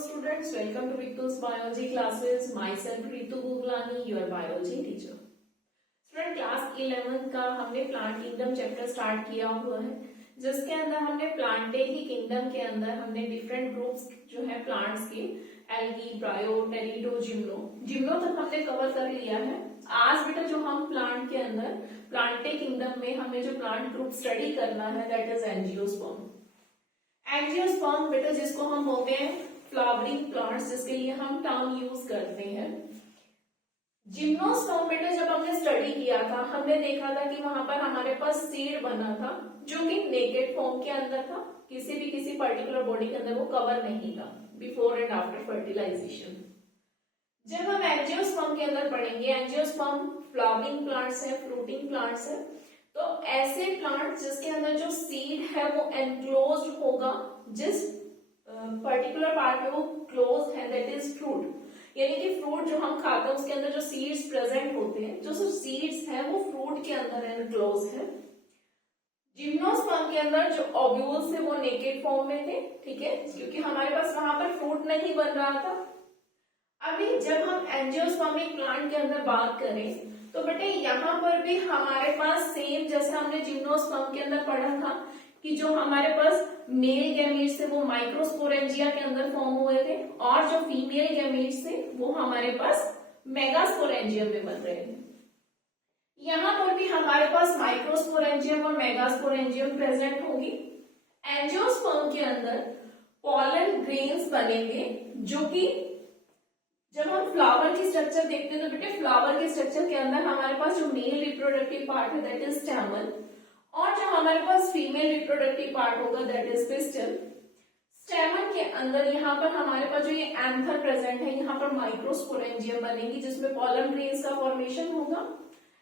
students, welcome to Ritu's biology classes. Myself Ritu Guglani, your biology teacher. Student class 11 का हमने plant kingdom chapter start किया हुआ है, जिसके अंदर हमने प्लांटेही किंगडम के अंदर हमने डिफरेंट ग्रुप्स जो है प्लांट्स के एल्गी, ब्रायो, टेरिडो, जिम्नो तक हमने कवर कर लिया है। आज बेटा जो हम प्लांट के अंदर प्लांटे किंगडम में हमें जो प्लांट ग्रुप स्टडी करना है दैट इज एंजियोस्पर्म। एंजियोस्पर्म बेटा जिसको हम बोलते हैं फ्लावरिंग प्लांट्स, जिसके लिए हम टर्म यूज करते हैं। जिम्नोस्पर्म बेटा जब हमने स्टडी किया था हमने देखा था कि वहां पर हमारे पास सीड बना था जो कि नेकेड फॉर्म के अंदर था, किसी पर्टिकुलर बॉडी के अंदर वो कवर नहीं था बिफोर एंड आफ्टर फर्टिलाइजेशन। जब हम एंजियोस्पर्म के अंदर पढ़ेंगे, एंजियोस्पर्म फ्लावरिंग प्लांट्स है, फ्रूटिंग प्लांट्स है, तो ऐसे प्लांट्स जिसके अंदर जो सीड है वो एनक्लोज्ड होगा, जिस पर्टिकुलर पार्ट में वो क्लोज है दैट इज फ्रूट, यानी कि फ्रूट जो हम खाते हैं उसके अंदर जो सीड्स प्रेजेंट होते हैं, जो सब सीड्स हैं वो फ्रूट के अंदर एनक्लोज है। जिम्नोस्पर्म के अंदर जो ओव्यूल्स थे वो नेकेड फॉर्म में थे, ठीक है, क्योंकि हमारे पास वहां पर फ्रूट नहीं बन रहा था। अभी जब हम एंजियोस्पर्मिक प्लांट के अंदर बात करें तो बेटे यहाँ पर भी हमारे पास सेम जैसे हमने जिम्नोस्पर्म के अंदर पढ़ा था कि जो हमारे पास मेल गैमीट्स थे वो माइक्रोस्पोरेंजिया के अंदर फॉर्म हुए थे और जो फीमेल गैमीट्स थे वो हमारे पास मेगास्पोरेंजियम में बन रहे थे। यहाँ पर भी हमारे पास माइक्रोस्पोरेंजियम और मेगास्पोरेंजियम प्रेजेंट होगी। एंजियोस्पर्म के अंदर पॉलन ग्रेन्स बनेंगे, जो कि जब हम फ्लावर की स्ट्रक्चर देखते हैं तो बेटे फ्लावर के स्ट्रक्चर के अंदर हमारे पास जो मेल रिप्रोडक्टिव पार्ट है दैट इज स्टैमन, और जो हमारे पास फीमेल रिप्रोडक्टिव पार्ट होगा दैट इज पिस्टल। स्टैमन के अंदर यहाँ पर हमारे पास जो ये एंथर प्रेजेंट है, यहाँ पर माइक्रोस्पोरेंजियम बनेगी जिसमें पॉलन ग्रेन्स का फॉर्मेशन होगा।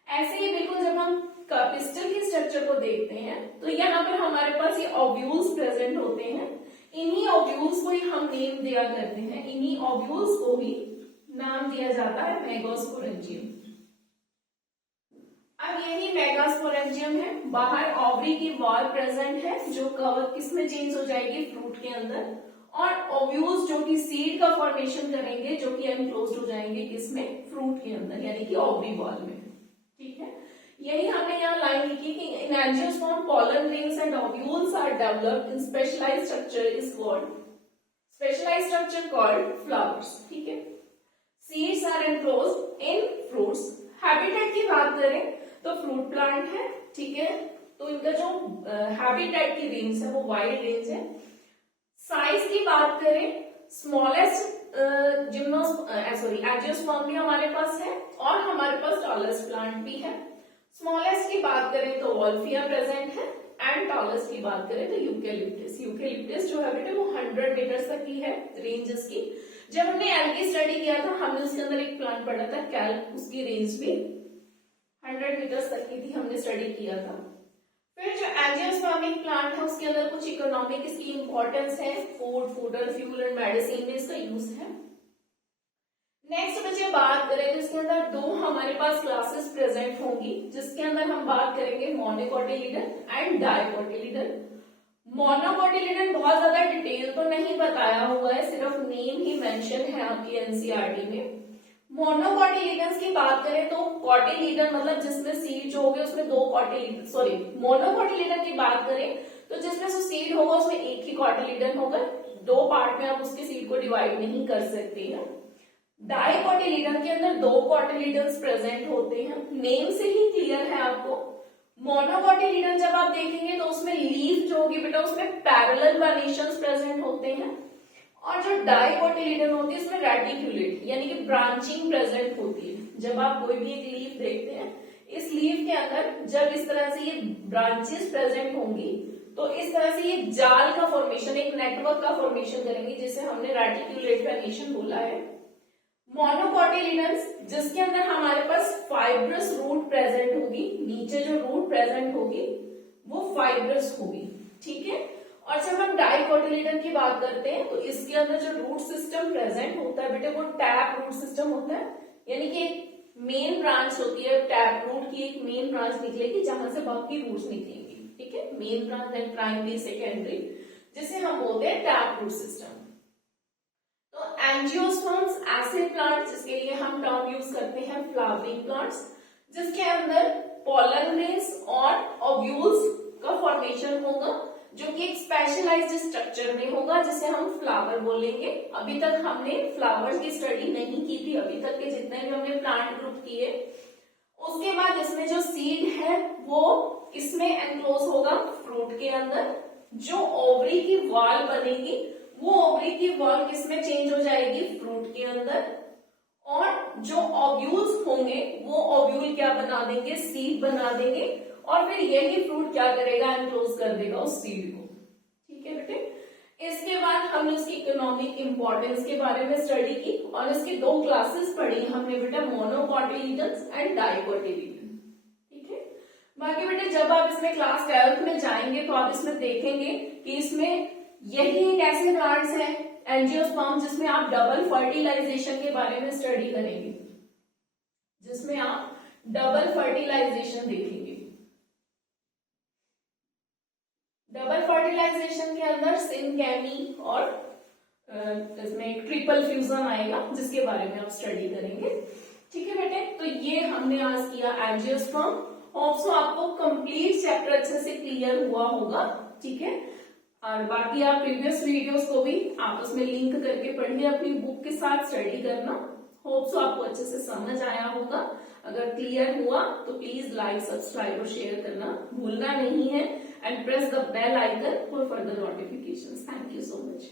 ऐसे ही बिल्कुल जब हम पिस्टल की स्ट्रक्चर को देखते हैं तो यहाँ पर हमारे पास ये ओव्यूल्स प्रेजेंट होते हैं। इन्हीं ओव्यूल्स को ही हम नेम दिया करते हैं, इन्हीं ओव्यूल्स को ही नाम दिया जाता है मेगास्पोरेंजियम। अब यही मेगास्पोरेंजियम है, बाहर ओवरी की वॉल प्रेजेंट है जो कवर किसमें चेंज हो जाएगी, फ्रूट के अंदर, और ओव्यूल्स जो कि सीड का फॉर्मेशन करेंगे जो कि एनक्लोज्ड हो जाएंगे किसमें, फ्रूट के अंदर, यानी कि ओवरी वॉल में। ठीक है, यही हमने यहाँ लाइन लिखी कि इन angiosperm pollen rings and ovules are developed in specialized structure called flowers। ठीक है, seeds are enclosed in fruits। Habitat की बात करें तो फ्रूट प्लांट है, ठीक है, तो इनका जो हैबिटेट की रेंज है वो वाइड रेंज है। साइज की बात करें स्मॉलेस्ट एंजियोस्पर्म भी हमारे पास है और हमारे पास टॉलेस्ट प्लांट भी है। स्मॉलेस्ट की बात करें तो वॉल्फिया प्रेजेंट है एंड टॉलेस्ट की बात करें तो यूकेलिप्टस जो है बेटे वो 100 मीटर्स तक की है रेंज इसकी। जब हमने एल्गी स्टडी किया था हमने उसके अंदर एक प्लांट पढ़ा था कैल्प, उसकी रेंज भी 100 मीटर्स तक की थी, हमने स्टडी किया था। फिर जो एंजियोस्पर्मिक प्लांट है उसके अंदर कुछ इकोनॉमिक इसकी इंपॉर्टेंस है, food and fuel and medicine में इसका यूज है। नेक्स्ट बच्चे बात करें तो इसके अंदर दो हमारे पास क्लासेस प्रेजेंट होंगी, जिसके अंदर हम बात करेंगे मोनोकोटिलिडन एंड डाइकोटिलिडन। मोनोकोटिलिडन बहुत ज्यादा डिटेल तो नहीं बताया हुआ है, सिर्फ नेम ही मेंशन है आपकी एनसीईआरटी में। मोनोकोटिलिडन्स की बात करें तो कोटिलिडन मतलब जिसमें सीड जो होगी उसमें दो कोटिलिडन, मोनोकोटिलिडन की बात करें तो जिसमें सीड होगा उसमें एक ही कोटिलिडन होगा, दो पार्ट में आप उसके सीड को डिवाइड नहीं कर सकते हैं। डाइकोटिलिडन के अंदर दो कोटिलिडन्स प्रेजेंट होते हैं, नेम से ही क्लियर है आपको। मोनोकोटिलिडन जब आप देखेंगे तो उसमें लीफ जो होगी बेटा उसमें पैरेलल वेनेशंस प्रेजेंट होते हैं, और जो डाइकोटिलिडन होती है उसमें रेटिक्यूलेट यानी कि ब्रांचिंग प्रेजेंट होती है। जब आप कोई भी एक लीफ देखते हैं, इस लीफ के अंदर जब इस तरह से ये ब्रांचेस प्रेजेंट होंगी तो इस तरह से ये जाल का फॉर्मेशन, एक नेटवर्क का फॉर्मेशन करेंगे जिसे हमने रेटिक्यूलेट वेनेशन बोला है। मोनोकोटिलिडन्स जिसके अंदर हमारे पास फाइब्रस रूट प्रेजेंट होगी, नीचे जो रूट प्रेजेंट होगी वो फाइब्रस होगी, ठीक है। और जब हम डाइकोटिलिडन की बात करते हैं तो इसके अंदर जो रूट सिस्टम प्रेजेंट होता है बेटे वो टैप रूट सिस्टम होता है, यानी कि एक मेन ब्रांच होती है, टैप रूट की एक मेन ब्रांच निकलेगी जहां से बाकी रूट्स निकलेंगी, ठीक है। Main branch and primary secondary जिसे हम बोलते हैं टैप रूट सिस्टम। एंजियोस्पर्म्स ऐसे प्लांट्स जिसके लिए हम टर्म यूज करते हैं फ्लावरिंग प्लांट्स, जिसके अंदर पोलन ग्रेन्स और ओव्यूल्स का फॉर्मेशन होगा, जो कि एक स्पेशलाइज्ड स्ट्रक्चर में होगा जिसे हम फ्लावर बोलेंगे। अभी तक हमने फ्लावर्स की स्टडी नहीं की थी, अभी तक के जितने भी हमने प्लांट ग्रुप किए। उसके बाद इसमें जो सीड है वो इसमें एनक्लोज होगा फ्रूट के अंदर। जो ओवरी की वॉल बनेगी वो ओवरी की वॉल किसमें चेंज हो जाएगी, फ्रूट के अंदर। और जो ओव्यूल्स होंगे वो ओव्यूल क्या बना देंगे, सीड बना देंगे, और फिर यही फ्रूट क्या करेगा, एनक्लोज कर देगा उस सीड को। ठीक है बेटे। इसके बाद हमने उसकी इकोनॉमिक इंपॉर्टेंस के बारे में स्टडी की और इसकी 2 क्लासेस पढ़ी हमने बेटा, मोनोकोटिलीडन्स एंड डाइकोटिलीडन। ठीक है। बाकी बेटे जब आप इसमें क्लास 12th में जाएंगे तो आप इसमें देखेंगे कि इसमें यही एक ऐसे प्लांट्स है एंजियोस्पर्म जिसमें आप डबल फर्टिलाइजेशन के बारे में स्टडी करेंगे, जिसमें आप डबल फर्टिलाइजेशन देखेंगे। डबल फर्टिलाइजेशन के अंदर सिनकेमी और इसमें ट्रिपल फ्यूजन आएगा जिसके बारे में आप स्टडी करेंगे। ठीक है बेटे, तो ये हमने आज किया एंजियोस्पर्म। होप्सो आपको कंप्लीट चैप्टर अच्छे से क्लियर हुआ होगा। ठीक है, और बाकी आप प्रीवियस वीडियोस को भी आपस में लिंक करके पढ़िए, अपनी बुक के साथ स्टडी करना। होप्सो आपको अच्छे से समझ आया होगा। अगर क्लियर हुआ तो प्लीज लाइक, सब्सक्राइब और शेयर करना भूलना नहीं है, and press the bell icon for further notifications. Thank you so much.